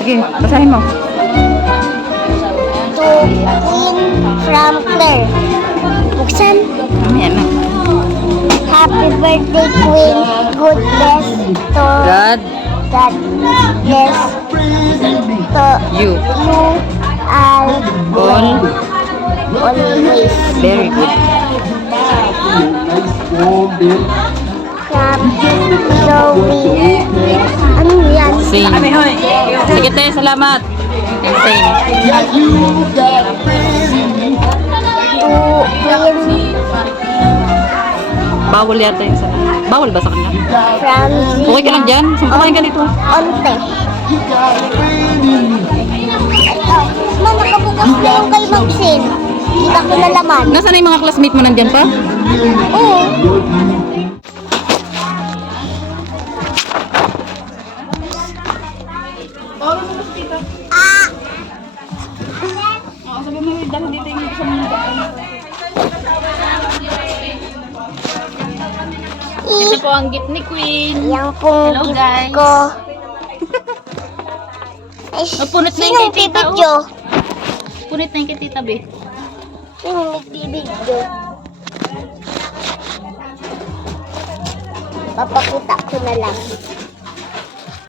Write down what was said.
Sige, basahin mo. To Queen from Claire. Buksan. Ayan na. Happy birthday, Queen. Good bless to God, God bless to you. you all always. Very good. From Joey. Ano yan? Same. Sige tayo, salamat. Same. To Queen Bawal yata yung salamat. Bawal ba sa kanya? from Okay ka lang dyan? Kumain ka dito. Onte. Ma, nakabukas na yung kay Maxine. Hindi ba ko nalaman? Nasaan na yung mga classmate mo nandyan pa? Oo. Ah! Sabi mo, dahil dito yung sa mga Ito po ang gift ni Queen. Yang pong Hello, gift guys. ko. Ay, Napunot na yung sinong kay tita, bibidyo? Punit na yung kay Tita B. Sinong nagbibidyo? Papakita ko na lang.